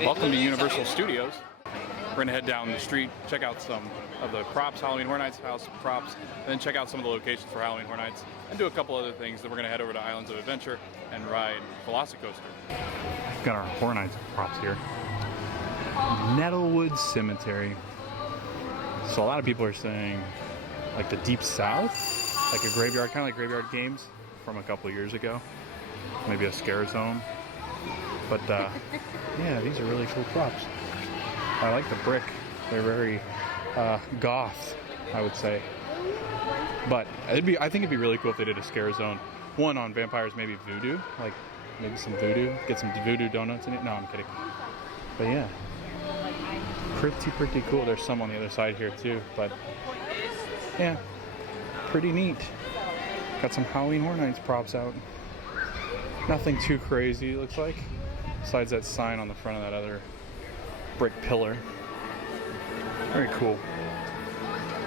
Welcome to Universal Studios. We're gonna head down the street, check out some of the props, Halloween Horror Nights house props, and then check out some of the locations for Halloween Horror Nights, and do a couple other things. Then we're gonna head over to Islands of Adventure and ride VelociCoaster. We've got our Horror Nights props here. Nettlewood Cemetery. So a lot of people are saying like the Deep South, like a graveyard, kind of like Graveyard Games from a couple of years ago. Maybe a scare zone. But yeah, these are really cool props. I like the brick. They're very goth, I would say. But I think it'd be really cool if they did a scare zone. One on vampires, maybe voodoo, like maybe some voodoo. Get some voodoo donuts in it. No, I'm kidding. But yeah, pretty cool. There's some on the other side here too. But yeah, pretty neat. Got some Halloween Horror Nights props out. Nothing too crazy, it looks like. Besides that sign on the front of that other brick pillar. Very cool.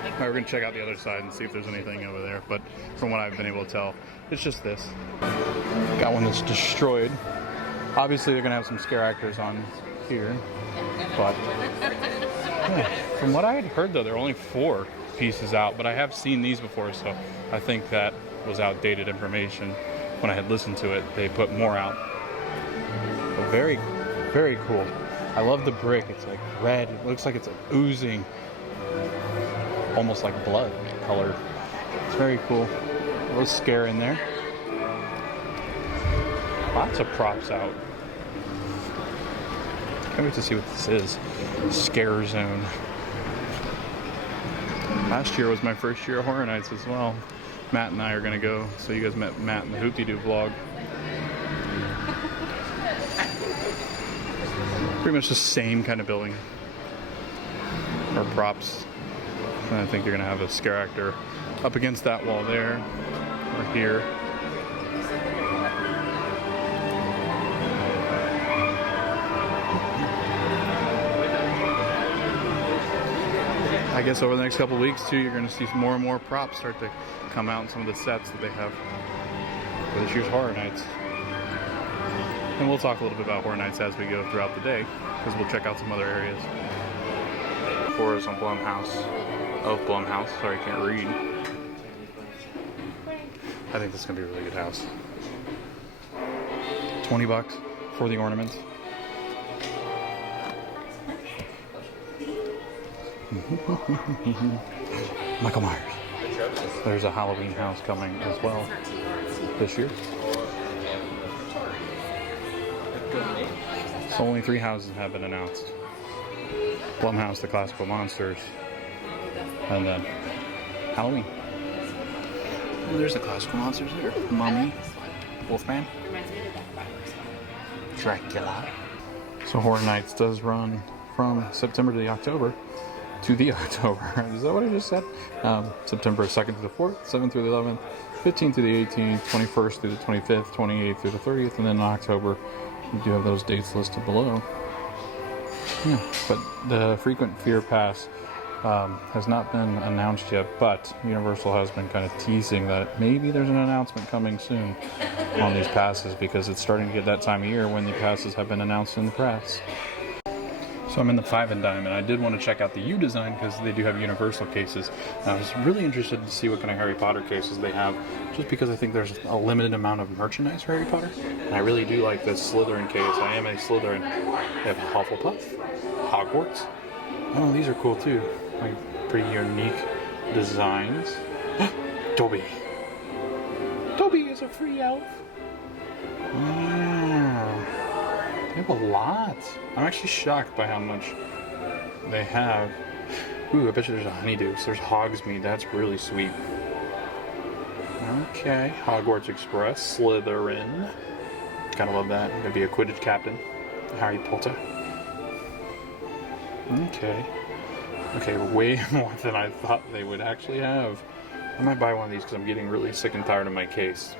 Alright, we're gonna check out the other side and see if there's anything over there, but from what I've been able to tell, it's just this. Got one that's destroyed. Obviously they're gonna have some scare actors on here, but yeah. From what I had heard though, there are only 4 pieces out, but I have seen these before, so I think that was outdated information. When I had listened to it, they put more out. But very cool. I love the brick. It's like red. It looks like it's oozing, almost like blood color. It's very cool. A little scare in there. Lots of props out. Can't wait to see what this is. Scare zone. Last year was my first year of Horror Nights as well. Matt and I are gonna go, so you guys met Matt in the Hoop-De-Doo vlog. Pretty much the same kind of building, or props. And I think you're gonna have a scare actor up against that wall there, or here. I guess over the next couple of weeks too, you're gonna see more and more props start to come out in some of the sets that they have for this year's Horror Nights. And we'll talk a little bit about Horror Nights as we go throughout the day, because we'll check out some other areas. 4 is on Blumhouse. Sorry, I can't read. I think this is gonna be a really good house. $20 for the ornaments. Michael Myers. There's a Halloween house coming as well this year. So only 3 houses have been announced. Blumhouse, the classical monsters, and then Halloween. And there's the classical monsters there. Mummy, Wolfman, Dracula. So Horror Nights does run from September to the October. To the October. Is that what I just said? September 2nd through the 4th, 7th through the 11th, 15th through the 18th, 21st through the 25th, 28th through the 30th, and then in October, we do have those dates listed below. Yeah, but the Frequent Fear Pass has not been announced yet, but Universal has been kind of teasing that maybe there's an announcement coming soon on these passes, because it's starting to get that time of year when the passes have been announced in the press. So I'm in the 5 and Dime, and I did want to check out the U design because they do have Universal cases. I was really interested to see what kind of Harry Potter cases they have, just because I think there's a limited amount of merchandise for Harry Potter. And I really do like this Slytherin case. I am a Slytherin. They have Hufflepuff, Hogwarts. Oh, these are cool too. Like pretty unique designs. Dobby. Dobby is a free elf. Wow. They have a lot. I'm actually shocked by how much they have. Ooh, I bet you there's a honeydew. So there's Hogsmeade. That's really sweet. Okay. Hogwarts Express. Slytherin. Gotta love that. Maybe a Quidditch captain. Harry Potter. Okay. Okay, way more than I thought they would actually have. I might buy one of these because I'm getting really sick and tired of my case.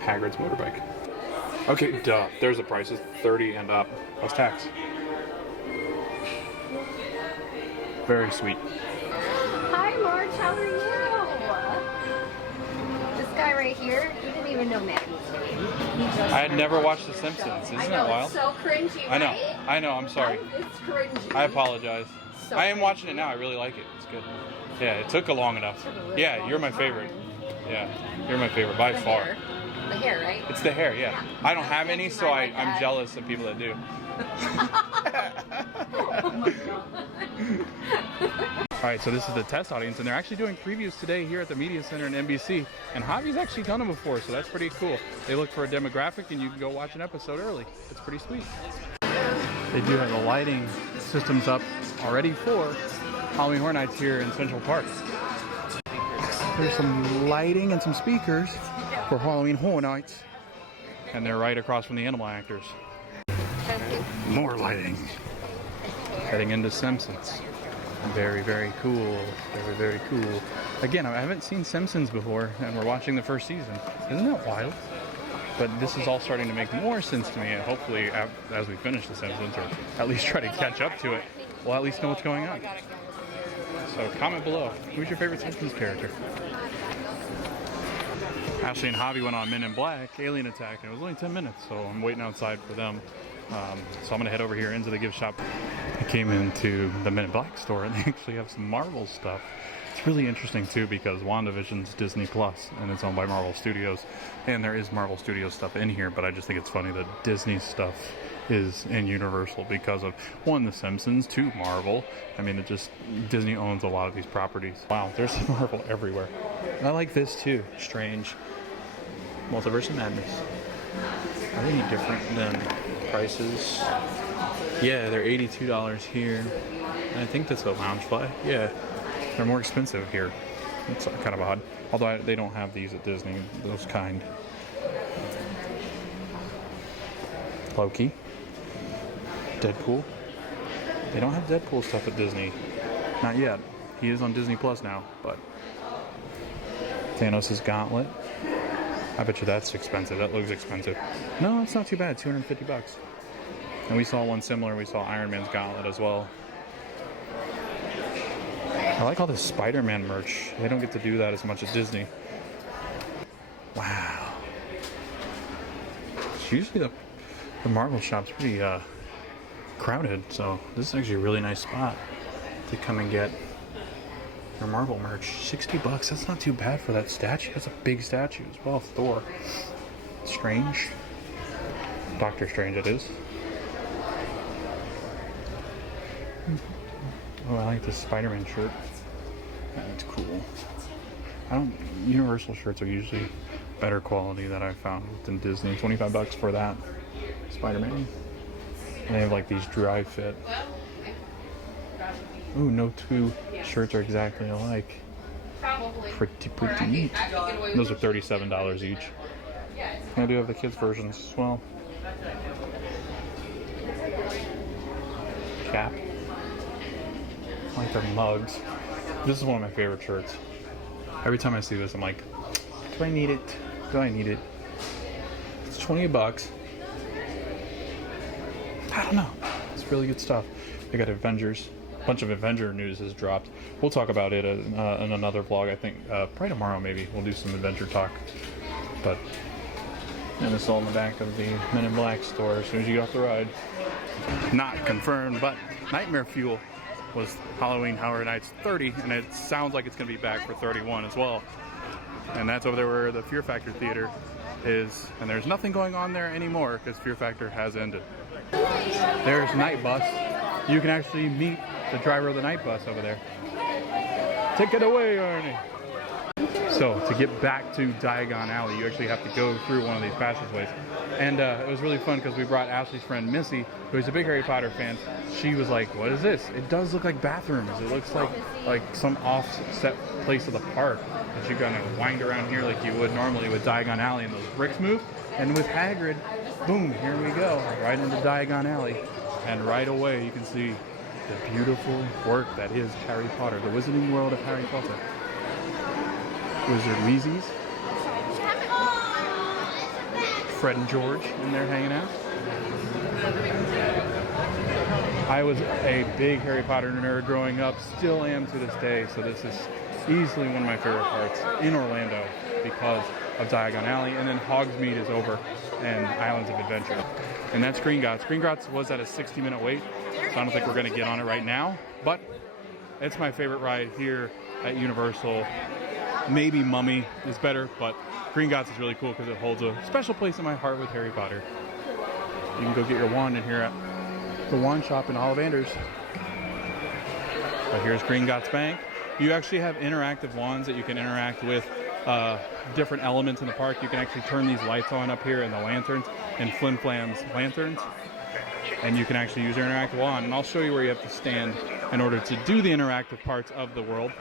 Hagrid's motorbike. Okay, duh. There's the prices. 30 and up. Plus tax. Very sweet. Hi, Marge. How are you? This guy right here, he didn't even know Maggie's name. I had never watched The Simpsons. Isn't that wild? It's so cringy, I know. right? I know. I'm sorry. It's cringy. I apologize. So I am cringy. watching it now. I really like it. It's good. Yeah, it took a long enough. Really Yeah, long you're my time. favorite. Yeah, you're my favorite by far. Hair. The hair, right? It's the hair, yeah. I don't have any, so like I'm that. jealous of people that do. Alright, so this is the test audience, and they're actually doing previews today here at the Media Center in NBC. And Javi's actually done them before, so that's pretty cool. They look for a demographic, and you can go watch an episode early. It's pretty sweet. They do have the lighting systems up already for Halloween Horror Nights here in Central Park. There's some lighting and some speakers for Halloween Horror Nights. And they're right across from the animal actors. More lighting. Heading into Simpsons. Very, very cool. Very, very cool. Again, I haven't seen Simpsons before, and we're watching the first season. Isn't that wild? But this is all starting to make more sense to me, and hopefully, as we finish the Simpsons, or at least try to catch up to it, we'll at least know what's going on. So comment below. Who's your favorite Simpsons character? Ashley and Javi went on Men in Black, Alien Attack, and it was only 10 minutes, so I'm waiting outside for them. So I'm gonna head over here into the gift shop. I came into the Men in Black store, and they actually have some Marvel stuff. It's really interesting too, because WandaVision's Disney Plus, and it's owned by Marvel Studios, and there is Marvel Studios stuff in here, but I just think it's funny that Disney stuff is in Universal because of, one, The Simpsons, two, Marvel. I mean, Disney owns a lot of these properties. Wow, there's Marvel everywhere. I like this too. Strange. Multiverse of Madness. Are they any different than prices? Yeah, they're $82 here. And I think that's a Loungefly. Yeah, they're more expensive here. It's kind of odd. Although they don't have these at Disney, those kind. Loki. Deadpool. They don't have Deadpool stuff at Disney. Not yet. He is on Disney Plus now, but Thanos' Gauntlet. I bet you that's expensive. That looks expensive. No, it's not too bad. $250. And we saw one similar. We saw Iron Man's Gauntlet as well. I like all this Spider-Man merch. They don't get to do that as much at Disney. Wow. It's usually the Marvel shop's pretty crowded, so this is actually a really nice spot to come and get your Marvel merch. $60. That's not too bad for that statue. That's a big statue as well. Thor. Strange. Doctor Strange it is. Oh, I like this Spider-Man shirt. That's cool. Universal shirts are usually better quality that I've found than Disney. $25 for that Spider-Man. And they have like these dry fit. Ooh, no two shirts are exactly alike. Pretty neat. Those are $37 each. And I do have the kids' versions as well. Cap. I like their mugs. This is one of my favorite shirts. Every time I see this, I'm like, do I need it? Do I need it? It's $20. I don't know. It's really good stuff. They got Avengers. A bunch of Avenger news has dropped. We'll talk about it in another vlog. I think probably tomorrow maybe we'll do some Avenger talk. But and it's all in the back of the Men in Black store as soon as you get off the ride. Not confirmed, but Nightmare Fuel was Halloween Horror Nights 30, and it sounds like it's going to be back for 31 as well. And that's over there where the Fear Factor Theater is, and there's nothing going on there anymore because Fear Factor has ended. There's Night Bus. You can actually meet the driver of the Night Bus over there. Take it away, Arnie. So, to get back to Diagon Alley, you actually have to go through one of these passageways. And it was really fun because we brought Ashley's friend Missy, who's a big Harry Potter fan. She was like, what is this? It does look like bathrooms. It looks like some offset place of the park. That you kind of wind around here like you would normally with Diagon Alley, and those bricks move. And with Hagrid, boom, here we go, right into Diagon Alley. And right away you can see the beautiful work that is Harry Potter, the Wizarding World of Harry Potter. Wizard Weasley's. Fred and George in there hanging out. I was a big Harry Potter nerd growing up, still am to this day, so this is easily one of my favorite parts in Orlando because of Diagon Alley, and then Hogsmeade is over and Islands of Adventure. And that's Gringotts. Gringotts was at a 60-minute wait, so I don't think we're gonna get on it right now, but it's my favorite ride here at Universal. Maybe Mummy is better, but Gringotts is really cool because it holds a special place in my heart with Harry Potter. You can go get your wand in here at the wand shop in Ollivanders. But here's Gringotts Bank. You actually have interactive wands that you can interact with different elements in the park. You can actually turn these lights on up here and the lanterns and Flim Flam's lanterns. And you can actually use your interactive wand. And I'll show you where you have to stand in order to do the interactive parts of the world.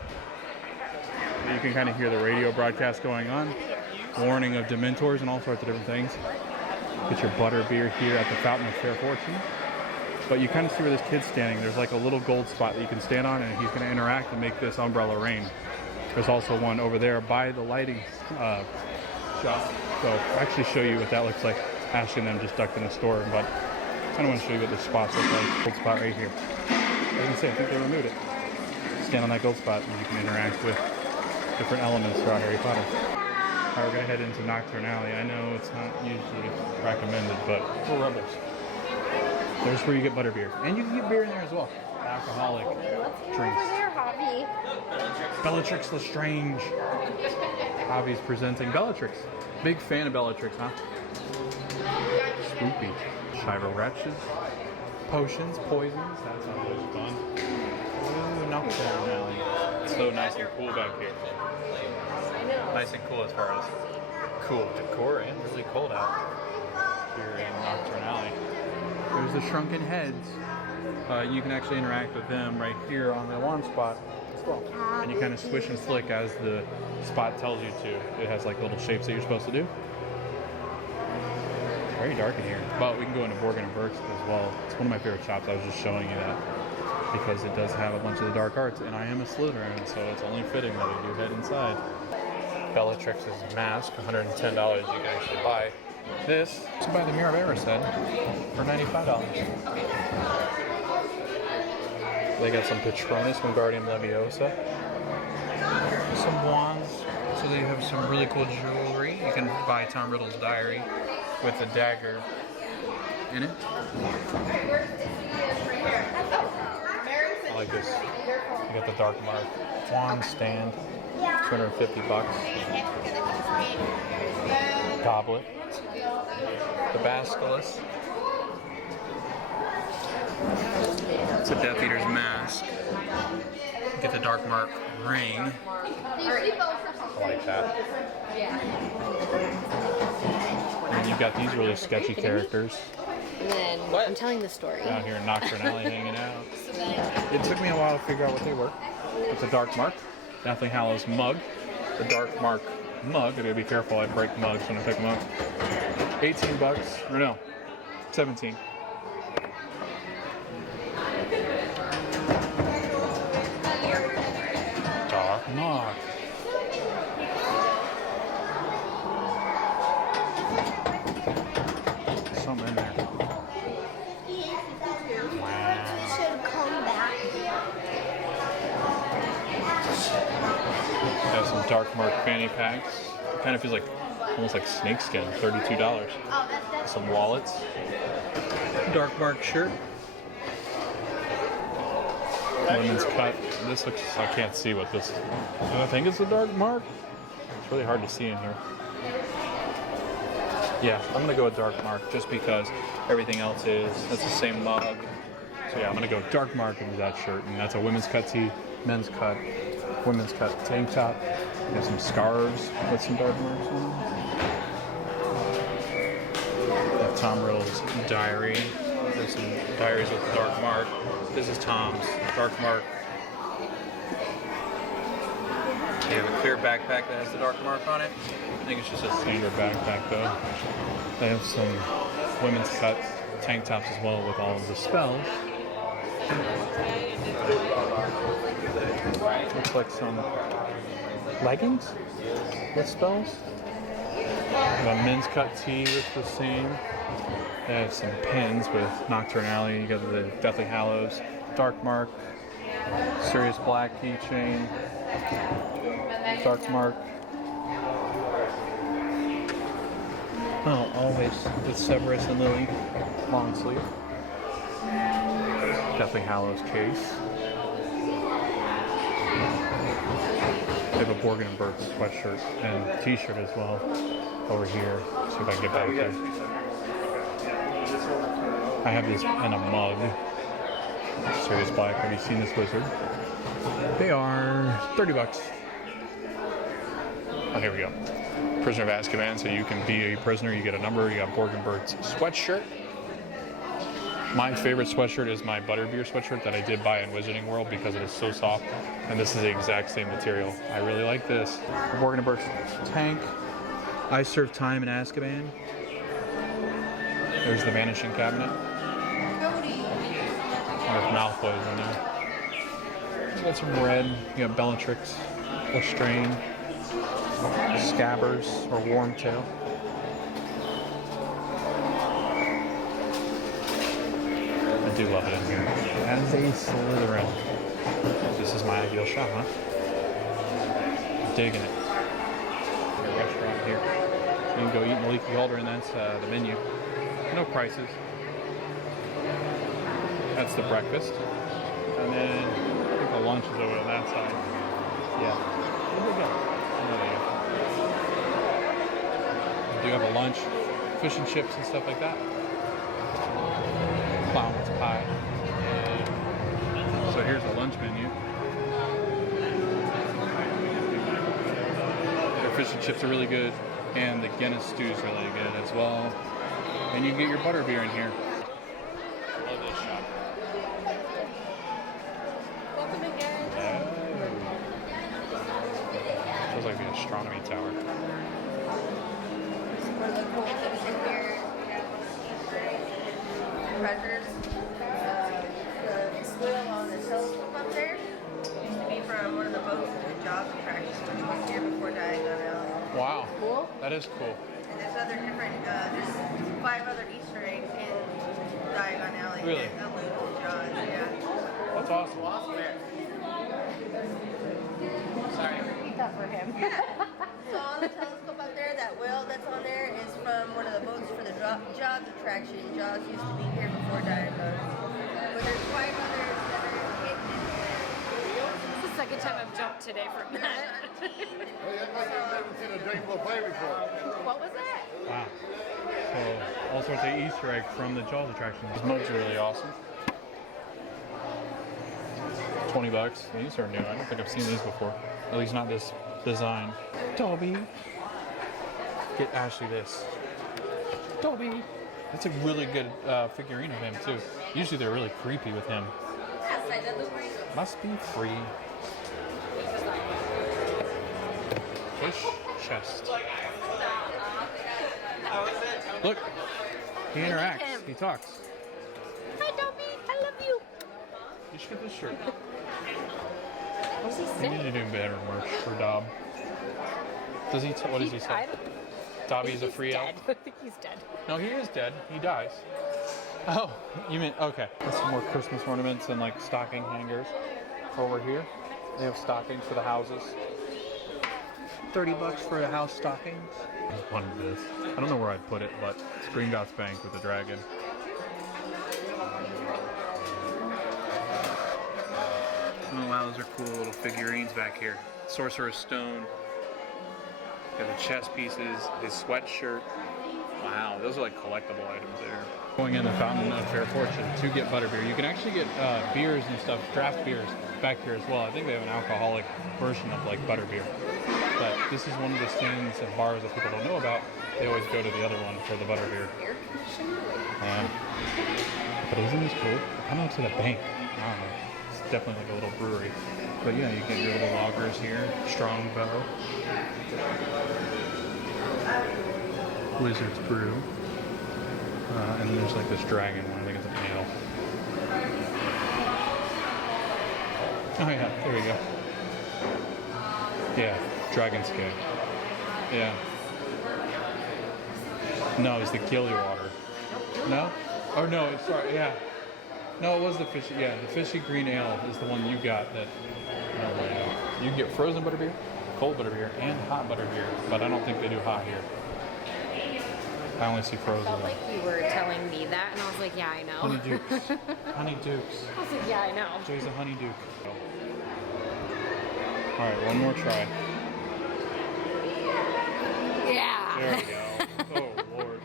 So you can kind of hear the radio broadcast going on. Warning of Dementors and all sorts of different things. Get your butter beer here at the Fountain of Fair Fortune. But you kind of see where this kid's standing. There's like a little gold spot that you can stand on, and he's going to interact and make this umbrella rain. There's also one over there by the lighting shop. So I'll actually show you what that looks like. Ashley and them just ducked in the store, but I kind of want to show you what the spots look like. Gold spot right here. As you can see, I think they removed it. Stand on that gold spot and you can interact with different elements throughout Harry Potter. Alright, we're going to head into Nocturne Alley. I know it's not usually recommended, but we're rebels. There's where you get butterbeer. And you can get beer in there as well. Alcoholic drinks. Over there, Hobby. Bellatrix Lestrange. Hobby's presenting Bellatrix. Big fan of Bellatrix, huh? Spoopy. Shiver Wretches. Potions, poisons. That's always fun. Ooh, Nocturne Alley. It's so nice and cool back here. Nice and cool as far as cool decor and really cold out here in Nocturne Alley. There's the Shrunken Heads. You can actually interact with them right here on the wand spot as well. And you kind of swish and flick as the spot tells you to. It has like little shapes that you're supposed to do. It's very dark in here. But we can go into Borgin and Burke's as well. It's one of my favorite shops. I was just showing you that because it does have a bunch of the dark arts. And I am a Slytherin, so it's only fitting that I do head inside. Bellatrix's mask, $110 you can actually buy. This, to buy the Mirror of Erised for $95. They got some Patronus Wingardium Leviosa. Some wands. So they have some really cool jewelry. You can buy Tom Riddle's diary with a dagger in it. I like this. You got the Dark Mark wand stand, $250. Goblet. The Basilisk. It's a Death Eater's mask. Get the Dark Mark ring. I like that. And you've got these really sketchy characters. And then I'm telling the story. Out here in Nocturne Alley hanging out. It took me a while to figure out what they were. It's a Dark Mark. Deathly Hallows mug. The Dark Mark mug. I gotta be careful, I break mugs when I pick them up. $18, or no, 17. Dark Mark. Something in there. Wow. Should come back. Got some Dark Mark fanny packs. It kind of feels like almost like snakeskin, $32. Some wallets. Dark Mark shirt. Women's cut. This looks, I can't see what this is. I think it's a Dark Mark. It's really hard to see in here. Yeah, I'm gonna go with Dark Mark just because everything else is. That's the same mug. So yeah, I'm gonna go Dark Mark into that shirt. And that's a women's cut tee, men's cut, women's cut tank top. We have some scarves with some Dark Marks on them. We have Tom Riddle's diary. There's some diaries with the Dark Mark. This is Tom's Dark Mark. They have a clear backpack that has the Dark Mark on it. I think it's just a standard backpack though. They have some women's cut tank tops as well with all of the spells. Looks like some leggings with spells. A men's cut tee with the same. They have some pins with Nocturne Alley. You got the Deathly Hallows, Dark Mark, Sirius Black keychain, Dark Mark. Oh, always with Severus and Louis. Long sleeve. Deathly Hallows case. They have a Borgin and Burke sweatshirt and t-shirt as well over here. See if I can get back there. I have this in a mug. Sirius Black. Have you seen this wizard? They are 30 bucks. Oh, here we go. Prisoner of Azkaban, so you can be a prisoner. You get a number. You got Borgin Bird's sweatshirt. My favorite sweatshirt is my Butterbeer sweatshirt that I did buy in Wizarding World because it is so soft, and this is the exact same material. I really like this. Borgin Bird's tank. I Serve Time in Azkaban. There's the Vanishing Cabinet. There's Malfoy's in there. You got some red. You got Bellatrix, Lestrange, Scabbers, or Wormtail. I do love it in here. As a Slytherin. This is my ideal shot, huh? Digging it. A restaurant here. You can go eat in the Leaky Cauldron, and that's the menu. No prices. That's the breakfast. And then I think the lunch is over on that side. Yeah. What do we got? Do you have a lunch, fish and chips and stuff like that? Clown's pie. And so here's the lunch menu. Their fish and chips are really good, and the Guinness stew is really good as well. And you can get your butterbeer in here. I love this shop. Welcome again. Feels like the astronomy tower. One of the cool things in here, treasures. The squirrel on the telescope up there used to be from one of the boats in the Jaws attraction, which was here before Diagon Alley. Wow. Cool. That is cool. And there's other different, there's 5 other Easter eggs in Diagon Alley Really? that allude to Jaws, yeah. That's awesome. Sorry. Tough for him. Yeah. So on the telescope up there, that whale that's on there is from one of the boats for the Jaws attraction. Jaws used to be here before Diagon. But there's 5 others that are hidden in there. It's the second time I've jumped today from that. What was that? Wow. So, all sorts of Easter eggs from the Jaws attraction. These mugs are really awesome. 20 bucks. These are new. I don't think I've seen these before. At least not this design. Dobby. Get Ashley this. Dobby. That's a really good figurine of him, too. Usually they're really creepy with him. Must be free. Fish chest. Look, he interacts. He talks. Hi, Dobby. I love you. You should get this shirt. What's he You need saying? to do better merch for Dob. Does he? What does he say? Dobby's a free elf. I think he's dead. No, he is dead. He dies. Oh, you mean okay? There's some more Christmas ornaments and like stocking hangers over here. They have stockings for the houses. 30 bucks for a house stockings. I wanted this. I don't know where I'd put it, but it's Gringotts Bank with a dragon. Oh wow, those are cool little figurines back here. Sorcerer's Stone. Got the chess pieces, his sweatshirt. Wow, those are like collectible items there. Going in the Fountain of Fair Fortune to get butterbeer. You can actually get beers and stuff, draft beers back here as well. I think they have an alcoholic version of like butterbeer. But this is one of the stands and bars that people don't know about. They always go to the other one for the butterbeer. But isn't this cool? It kind of looks like a bank. I don't know. It's definitely like a little brewery. But yeah, you get your little lagers here. Strongbow. Blizzard's Brew. And then there's like this dragon one. I think it's a male. Oh yeah, there we go. Yeah, Dragon Scale. Yeah. No, it's the Gilly Water. No? Oh no, sorry, yeah. No, it was the fishy, yeah, the fishy green ale is the one you got that, no way. You can get frozen butterbeer, cold butterbeer, and hot butterbeer, but I don't think they do hot here. I only see Frozen. Felt like you were telling me that, and I was like, yeah, I know. Honey Dukes. Honey Dukes. I was like, yeah, I know. Jay's a Honey Duke. Alright, one more try. Yeah. There we go. Oh, Lord.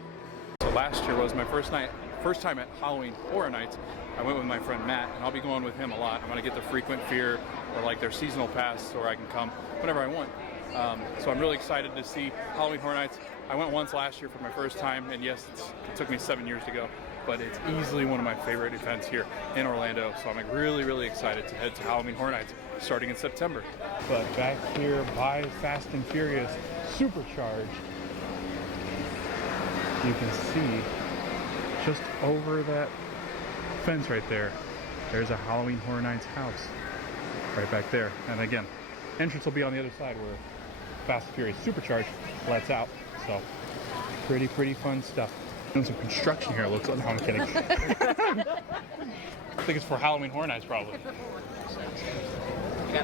So last year was my first time at Halloween Horror Nights. I went with my friend Matt, and I'll be going with him a lot. I'm going to get the frequent fear or like their seasonal pass so I can come whenever I want. So I'm really excited to see Halloween Horror Nights. I went once last year for my first time, and yes, it took me 7 years to go, but it's easily one of my favorite events here in Orlando. So I'm like really excited to head to Halloween Horror Nights starting in September. But back here by Fast and Furious Supercharged, you can see just over that fence right there, there's a Halloween Horror Nights house right back there. And again, entrance will be on the other side where Fast and Furious Supercharged lets out. So pretty fun stuff. Doing some construction here, it looks like. No, I'm kidding. I think it's for Halloween Horror Nights probably.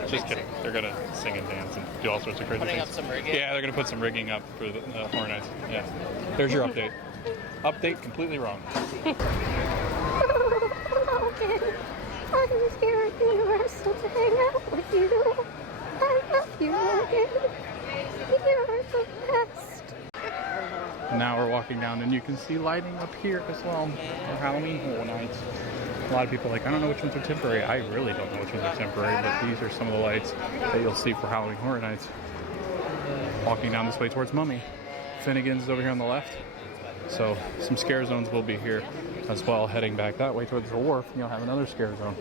Just kidding. They're gonna sing and dance and do all sorts of crazy things. Up some rigging. Yeah, they're gonna put some rigging up for the Horror Nights. Yeah. There's your update. Update completely wrong. Logan, I'm here at Universal to hang out with you. I love you, Logan. You're the best. Now we're walking down and you can see lighting up here as well for Halloween Horror Nights. A lot of people are like, I don't know which ones are temporary. I really don't know which ones are temporary, but these are some of the lights that you'll see for Halloween Horror Nights. Walking down this way towards Mummy. Finnegan's is over here on the left. So some scare zones will be here as well. Heading back that way towards the wharf, you'll have another scare zone.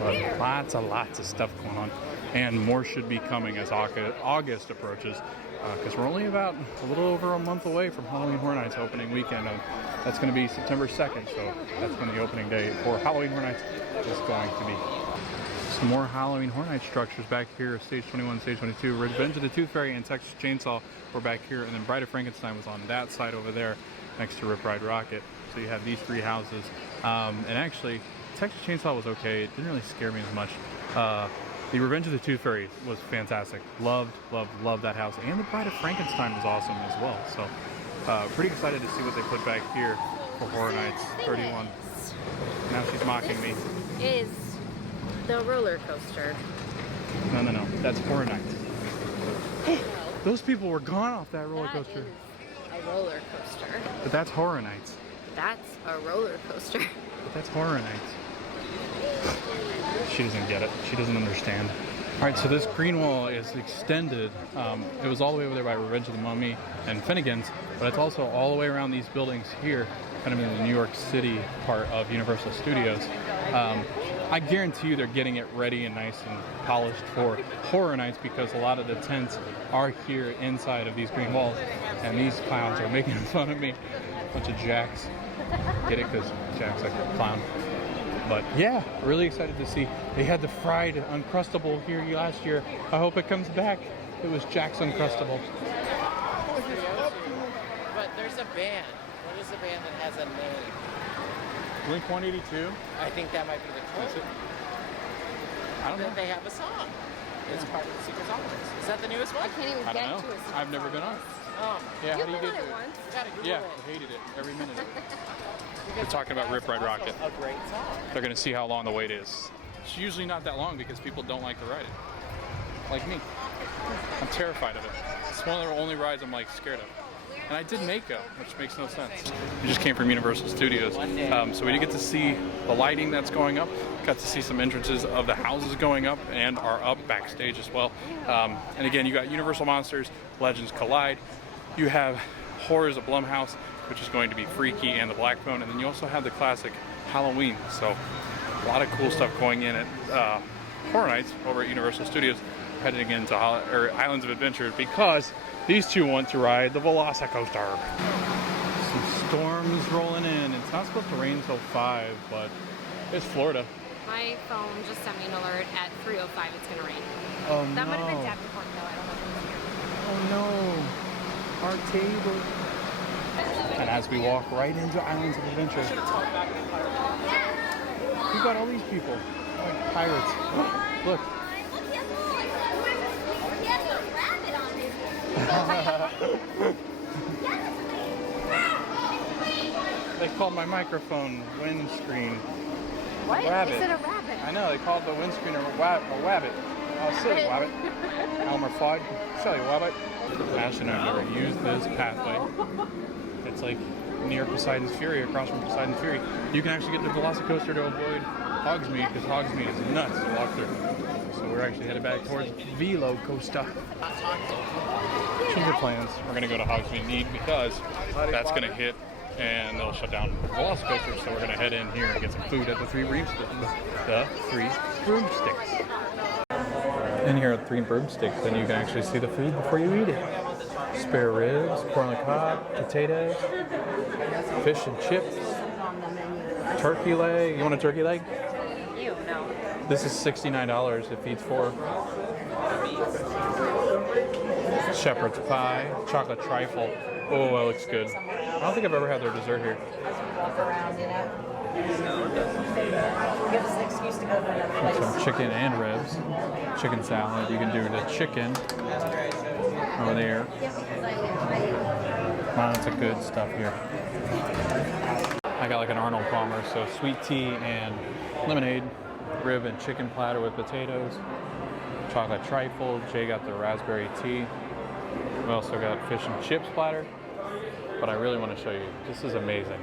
But lots of stuff going on. And more should be coming as August approaches, because we're only about a little over a month away from Halloween Horror Nights opening weekend. That's going to be September 2nd, so that's when the opening day for Halloween Horror Nights is going to be. Some more Halloween Horror Nights structures back here. Stage 21, Stage 22. Revenge of the Tooth Fairy and Texas Chainsaw were back here, and then Bride of Frankenstein was on that side over there next to Rip Ride Rocket. So you have these three houses. And actually, Texas Chainsaw was okay. It didn't really scare me as much. The Revenge of the Tooth Fairy was fantastic. Loved that house. And the Bride of Frankenstein was awesome as well. So pretty excited to see what they put back here for Horror Nights 31. Now she's mocking me. Is the roller coaster. No. That's Horror Nights. Those people were gone off that roller coaster. That is a roller coaster. But that's Horror Nights. That's a roller coaster. But that's Horror Nights. She doesn't get it. She doesn't understand. All right, so this green wall is extended. It was all the way over there by Revenge of the Mummy and Finnegan's, but it's also all the way around these buildings here, kind of in the New York City part of Universal Studios. I guarantee you they're getting it ready and nice and polished for Horror Nights, because a lot of the tents are here inside of these green walls, and these clowns are making fun of me. Bunch of jacks. Get it? Because Jack's like a clown. But yeah, really excited to see. They had the fried Uncrustable here last year. I hope it comes back. It was Jack's Uncrustable. But there's a band. What is a band that has a name? Blink 182. I think that might be the close. I don't know. They have a song. It's part of the Secret Song list. Is that the newest one? I can't even I get don't to know. a I've never been on. Oh, Yeah, how do you You've been get on to it it? once. you gotta Google Yeah, it. I hated it every minute of it. Because We're talking about Rip Ride that's Rocket. also a great song. They're going to see how long the wait is. It's usually not that long because people don't like to ride it. Like me. I'm terrified of it. It's one of the only rides I'm like scared of. And I did Mako, which makes no sense. We just came from Universal Studios, so we did get to see the lighting that's going up. Got to see some entrances of the houses going up and are up backstage as well. And again, you got Universal Monsters, Legends Collide. You have Horrors of Blumhouse, which is going to be Freaky and the Black Phone, and then you also have the classic Halloween. So a lot of cool stuff going in at Horror Nights over at Universal Studios, heading into Islands of Adventure, because these two want to ride the VelociCoaster. Some storms rolling in. It's not supposed to rain until 5, but it's Florida. My phone just sent me an alert at 3:05 it's going to rain. Oh That no. might have been Davenport though, I don't know if it was here. Oh no. Our table. And as we walk right into Islands of Adventure, you got all these people, like pirates. Look. They called my microphone windscreen. What? Rabbit. Is it a rabbit? I know, they called the windscreen a wabbit. Oh, silly wabbit. Elmer Fudd. Silly wabbit. Ash and I have never used this pathway. It's like near Poseidon's Fury, across from Poseidon's Fury. You can actually get the VelociCoaster to avoid Hogsmeade, because Hogsmeade is nuts to walk through. So we're actually headed back towards VelociCoaster. Change your plans. We're going to go to Hogsmeade Need because that's going to hit and they'll shut down VelociCoaster. So we're going to head in here and get some food at the Three Broomsticks. In here at Three Broomsticks, then you can actually see the food before you eat it. Spare ribs, corn on the cob, potatoes, fish and chips, turkey leg. You want a turkey leg? Ew, no. This is $69. It feeds 4. Shepherd's pie, chocolate trifle. Oh, that looks good. I don't think I've ever had their dessert here. Some chicken and ribs. Chicken salad. You can do the chicken over there. Lots of good stuff here. I got like an Arnold Palmer, so sweet tea and lemonade, rib and chicken platter with potatoes, chocolate trifle. Jay got the raspberry tea. We also got fish and chips platter. But I really want to show you. This is amazing.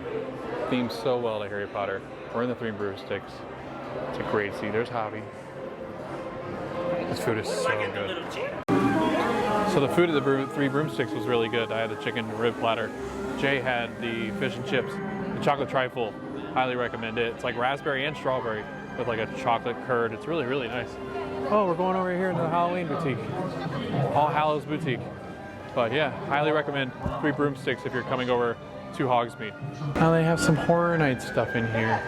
Themes so well to Harry Potter. We're in the Three Broomsticks. It's a great seat. There's Javi. This food is so good. So the food at the Three Broomsticks was really good. I had the chicken rib platter. Jay had the fish and chips. The chocolate trifle. Highly recommend it. It's like raspberry and strawberry with like a chocolate curd. It's really, really nice. Oh, we're going over here into the Halloween boutique. All Hallows Boutique. But yeah, highly recommend Three Broomsticks if you're coming over to Hogsmeade. Now they have some Horror Nights stuff in here.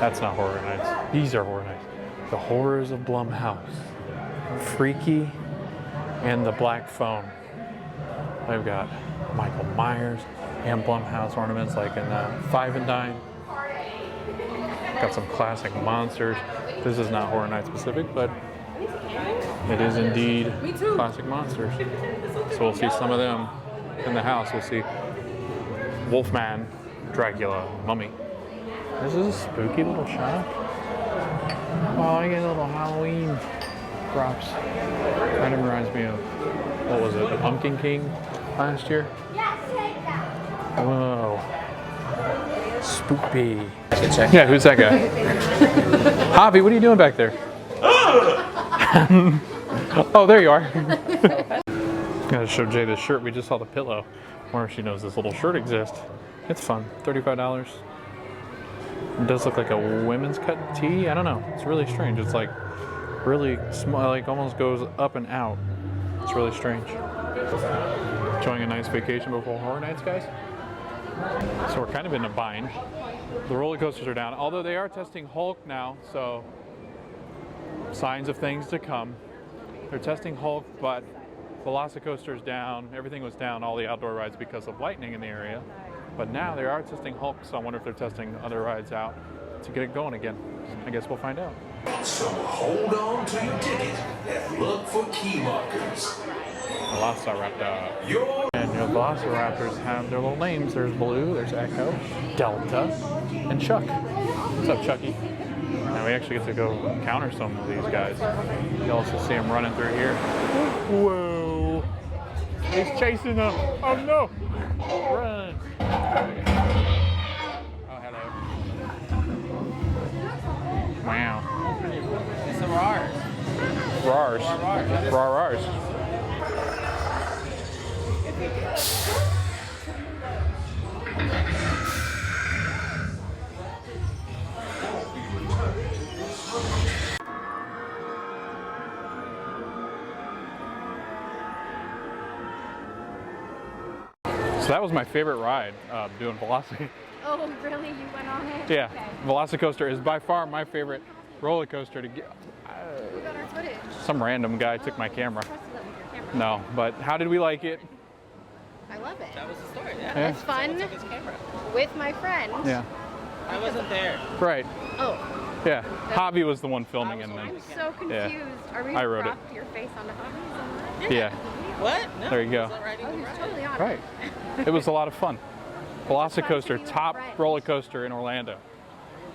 That's not Horror Nights. These are Horror Nights. The Horrors of Blumhouse. Freaky and the Black Phone. They've got Michael Myers and Blumhouse ornaments like in 5 and Dime. Got some classic monsters. This is not Horror Night specific, but it is indeed classic monsters. So we'll see some of them in the house. We'll see Wolfman, Dracula, Mummy. This is a spooky little shop. Oh, I get little Halloween props. Kind of reminds me of, what was it, the Pumpkin King last year? Whoa. Spoopy. Yeah, who's that guy? Javi, what are you doing back there? Oh, there you are. Gotta show Jay this shirt. We just saw the pillow. Wonder if she knows this little shirt exists. It's fun. $35. It does look like a women's cut tee. I don't know. It's really strange. It's like really small, like almost goes up and out. It's really strange. Enjoying a nice vacation before Horror Nights, guys? So we're kind of in a bind. The roller coasters are down, although they are testing Hulk now, so signs of things to come. They're testing Hulk, but VelociCoaster's down. Everything was down, all the outdoor rides, because of lightning in the area. But now they are testing Hulk, so I wonder if they're testing other rides out to get it going again. I guess we'll find out. So hold on to your ticket and look for key markers. Velociraptor. And your Velociraptors have their little names. There's Blue, there's Echo, Delta, and Chuck. What's up, Chucky? Now we actually get to go counter some of these guys. You also see them running through here. Whoa! He's chasing them. Oh no! Run! Oh, hello. Wow. It's some Rars. Rars. Rars. So that was my favorite ride, doing Velocity. Oh, really? You went on it? Yeah, Okay. VelociCoaster is by far my favorite roller coaster to get. Who got our footage? Some random guy took my camera. Trusted them with your camera. No, but how did we like it? I love it. That was the story, yeah. Yeah. It's fun Someone took his camera. with my friend. Yeah, I wasn't there. right. Oh, Yeah, Javi was the one filming and I'm then. so confused. Yeah. Are we I wrote it. cropped your face onto Hobbies? Yeah, What? No. there you go. I wasn't riding Oh, the he's ride. totally on Right. it. It was a lot of fun. VelociCoaster, top roller coaster in Orlando.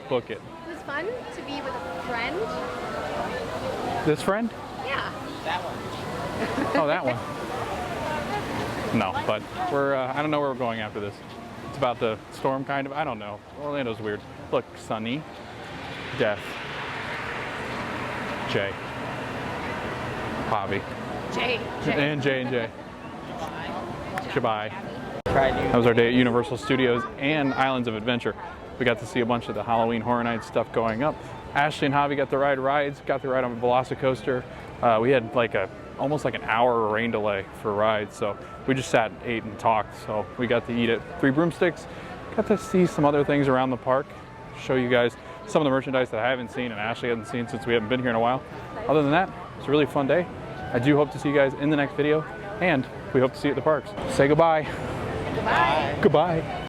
Book it. It was fun to be with a friend. This friend? Yeah. That one. Oh, that one. No, but we're, I don't know where we're going after this. It's about the storm, kind of. I don't know. Orlando's weird. Look, sunny, death, Jay, Javi, Jay. and J. Goodbye. Tried That was our day at Universal Studios and Islands of Adventure. We got to see a bunch of the Halloween Horror Nights stuff going up. Ashley and Javi got to ride rides, got to ride on VelociCoaster. We had like almost like an hour rain delay for rides, so we just sat, ate, and talked. So we got to eat at Three Broomsticks, got to see some other things around the park, show you guys some of the merchandise that I haven't seen and Ashley hasn't seen since we haven't been here in a while. Other than that, it's a really fun day. I do hope to see you guys in the next video, and we hope to see you at the parks. Say goodbye. Goodbye. Goodbye.